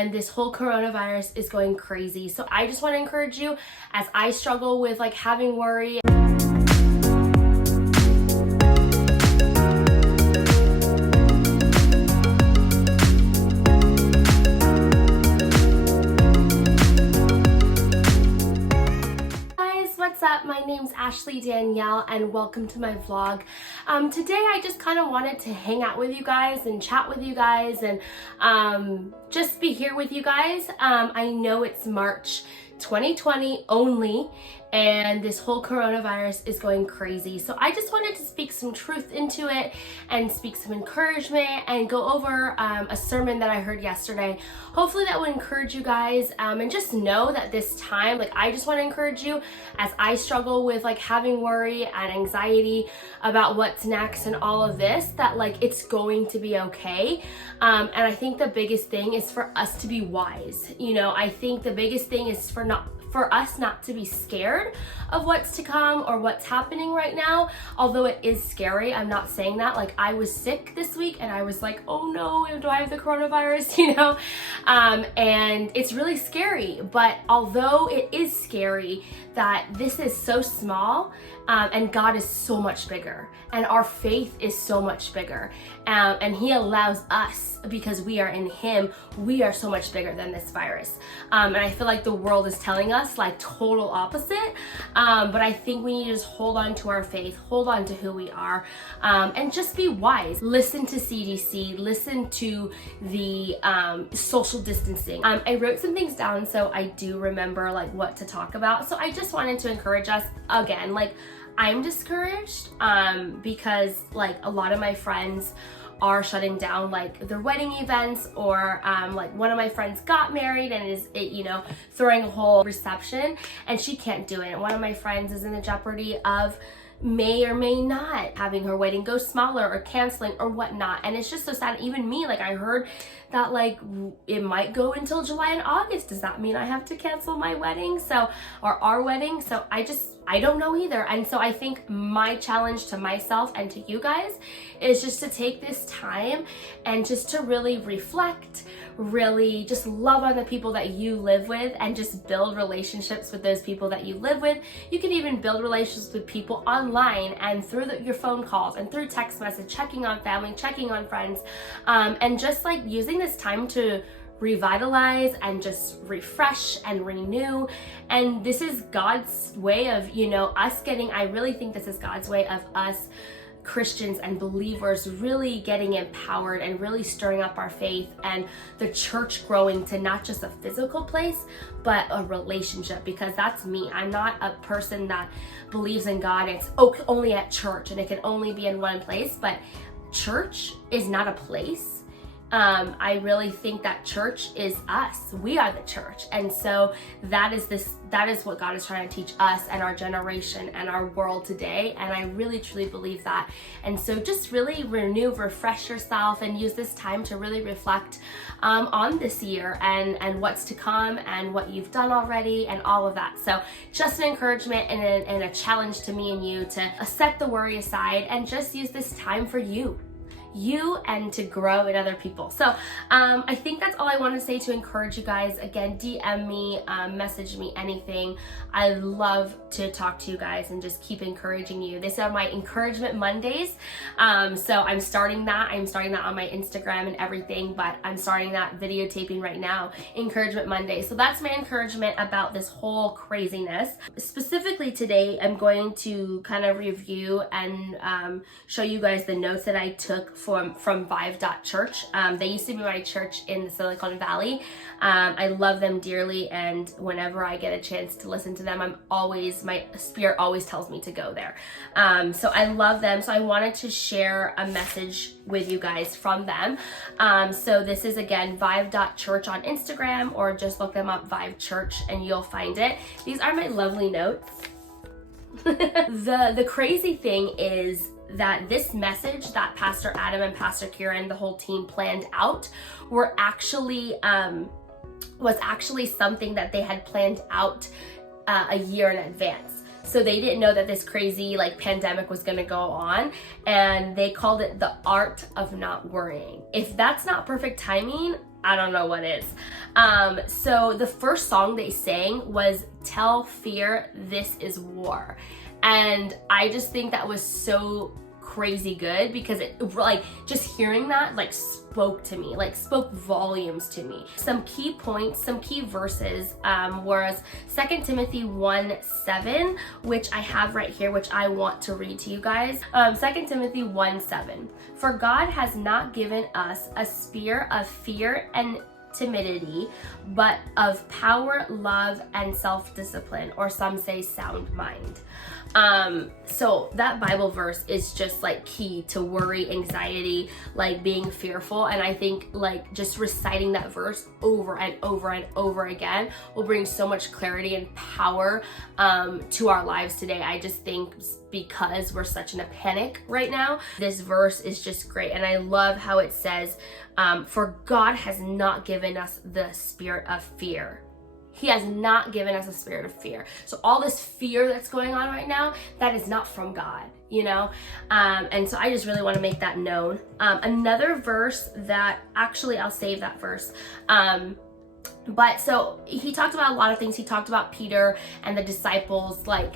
and this whole coronavirus is going crazy. So I just want to encourage you, as I struggle with like having worry. What's up? My name's Ashley Danielle and welcome to my vlog. Today I just kind of wanted to hang out with you guys and chat with you guys and just be here with you guys. I know it's March 2020 only, and this whole coronavirus is going crazy. So I just wanted to speak some truth into it and speak some encouragement and go over a sermon that I heard yesterday. Hopefully that will encourage you guys, and just know that this time, like, I just want to encourage you as I struggle with like having worry and anxiety about what's next and all of this, that like it's going to be okay. And I think the biggest thing is for us to be wise. You know, I think the biggest thing is for us not to be scared of what's to come or what's happening right now. Although it is scary, I'm not saying that. Like, I was sick this week and I was like, oh no, do I have the coronavirus, you know? And it's really scary. But although it is scary, that this is so small, and God is so much bigger, and our faith is so much bigger, and He allows us, because we are in Him, we are so much bigger than this virus. And I feel like the world is telling us like total opposite, but I think we need to just hold on to our faith, hold on to who we are, and just be wise. Listen to CDC, listen to the social distancing. I wrote some things down so I do remember like what to talk about. So I just wanted to encourage us again. Like, I'm discouraged because like a lot of my friends are shutting down like their wedding events, or like one of my friends got married and is, you know, throwing a whole reception and she can't do it. And one of my friends is in the jeopardy of may or may not having her wedding go smaller or canceling or whatnot. And it's just so sad. Even me, like, I heard that like it might go until July and August. Does that mean I have to cancel my wedding? So, or our wedding? So I don't know either. And so I think my challenge to myself and to you guys is just to take this time and just to really reflect, really just love on the people that you live with, and just build relationships with those people that you live with. You can even build relationships with people online and through your phone calls and through text message, checking on family, checking on friends, and just like using this time to revitalize and just refresh and renew. And this is God's way of, you know, us getting, I really think this is God's way of us Christians and believers really getting empowered and really stirring up our faith, and the church growing to not just a physical place but a relationship. Because that's me. I'm not a person that believes in God it's only at church and it can only be in one place. But church is not a place. I really think that church is us. We are the church. And so that is what God is trying to teach us and our generation and our world today. And I really truly believe that. And so just really renew, refresh yourself, and use this time to really reflect on this year and what's to come and what you've done already and all of that. So just an encouragement and a challenge to me and you to set the worry aside and just use this time for you and to grow in other people. So I think that's all I want to say to encourage you guys. Again, DM me, message me, anything. I love to talk to you guys and just keep encouraging you. These are my encouragement Mondays. So I'm starting that on my Instagram and everything, but I'm starting that videotaping right now, Encouragement Monday. So that's my encouragement about this whole craziness. Specifically today, I'm going to kind of review and show you guys the notes that I took from Vive.Church. They used to be my church in the Silicon Valley. I love them dearly, and whenever I get a chance to listen to them, my spirit always tells me to go there. So I love them. So I wanted to share a message with you guys from them. So this is, again, Vive.Church on Instagram, or just look them up, Vive Church, and you'll find it. These are my lovely notes. The crazy thing is that this message that Pastor Adam and Pastor Kira and the whole team planned out was actually something that they had planned out a year in advance. So they didn't know that this crazy pandemic was gonna go on, and they called it the art of not worrying. If that's not perfect timing, I don't know what is. So the first song they sang was Tell Fear This Is War. And I just think that was so crazy good, because it, like, just hearing that, like, spoke to me, like, spoke volumes to me. Some key points, some key verses was 2 Timothy 1:7, which I have right here, which I want to read to you guys. 2 Timothy 1:7. For God has not given us a spirit of fear and timidity, but of power, love, and self-discipline, or some say sound mind. So that Bible verse is just like key to worry, anxiety, like being fearful. And I think like just reciting that verse over and over and over again will bring so much clarity and power to our lives today. I just think because we're such in a panic right now, this verse is just great. And I love how it says, for God has not given us the spirit of fear. He has not given us a spirit of fear. So all this fear that's going on right now, that is not from God, you know? And so I just really want to make that known. Another verse that, actually I'll save that verse. But so he talked about a lot of things. He talked about Peter and the disciples, like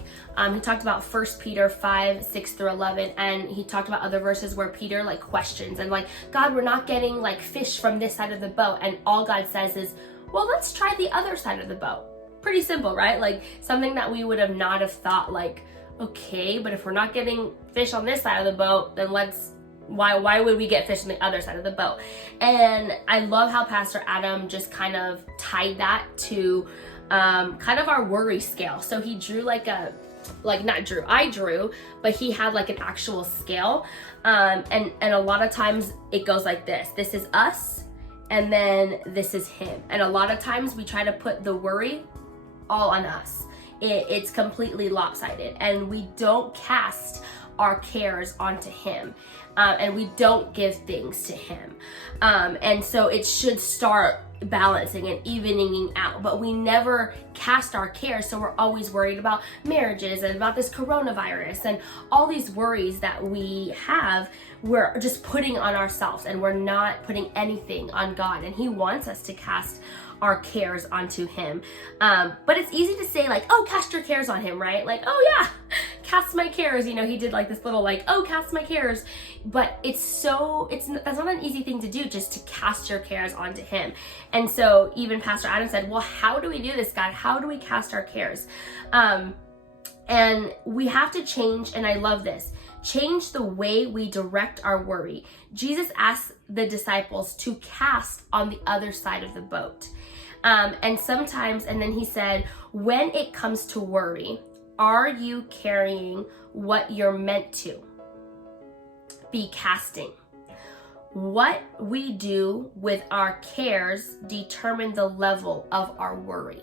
he talked about 1 Peter 5:6-11, and he talked about other verses where Peter like questions and like, God, we're not getting like fish from this side of the boat. And all God says is, well, let's try the other side of the boat. Pretty simple, right? Like something that we would have not have thought like, okay, but if we're not getting fish on this side of the boat, then why would we get fish on the other side of the boat? And I love how Pastor Adam just kind of tied that to kind of our worry scale. So he drew I drew, but he had like an actual scale. And a lot of times it goes like this. This is us, and then this is him. And a lot of times we try to put the worry all on us. It's completely lopsided, and we don't cast our cares onto him, and we don't give things to him. And so it should start balancing and evening out, but we never cast our cares. So we're always worried about marriages and about this coronavirus and all these worries that we have. We're just putting on ourselves, and we're not putting anything on God. And he wants us to cast our cares onto him. But it's easy to say like, oh, cast your cares on him, right? Like, oh yeah, cast my cares. You know, he did like this little like, oh, cast my cares. But that's not an easy thing to do, just to cast your cares onto him. And so even Pastor Adam said, well, how do we do this, God? How do we cast our cares? And we have to change, and I love this, change the way we direct our worry. Jesus asked the disciples to cast on the other side of the boat. And sometimes, and then he said, when it comes to worry, are you carrying what you're meant to be casting? What we do with our cares determine the level of our worry.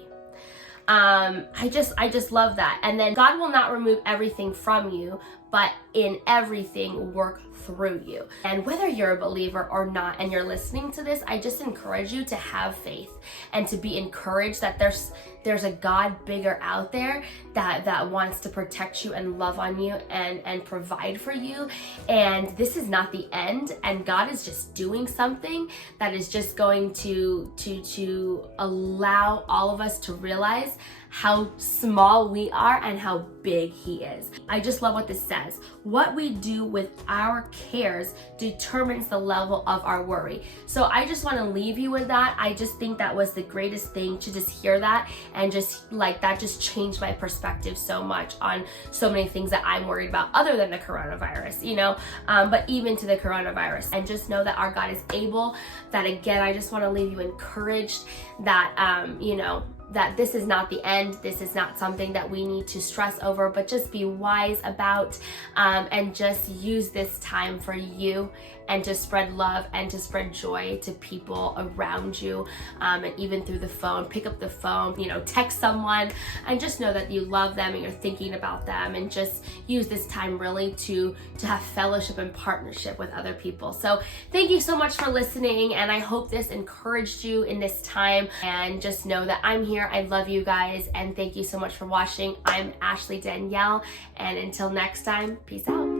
I just love that. And then God will not remove everything from you, but in everything work through you. And whether you're a believer or not, and you're listening to this, I just encourage you to have faith and to be encouraged that there's a God bigger out there that wants to protect you and love on you and provide for you. And this is not the end, and God is just doing something that is just going to allow all of us to realize how small we are and how big he is. I just love what this says. What we do with our cares determines the level of our worry. So I just want to leave you with that. I just think that was the greatest thing, to just hear that, and just like that just changed my perspective so much on so many things that I'm worried about other than the coronavirus, you know, but even to the coronavirus. And just know that our God is able. That again, I just want to leave you encouraged that you know, that this is not the end. This is not something that we need to stress over, but just be wise about, and just use this time for you, and to spread love and to spread joy to people around you, and even through the phone. Pick up the phone, you know, text someone, and just know that you love them and you're thinking about them, and just use this time really to have fellowship and partnership with other people. So thank you so much for listening, and I hope this encouraged you in this time. And just know that I'm here. I love you guys, and thank you so much for watching. I'm Ashley Danielle, and until next time, peace out.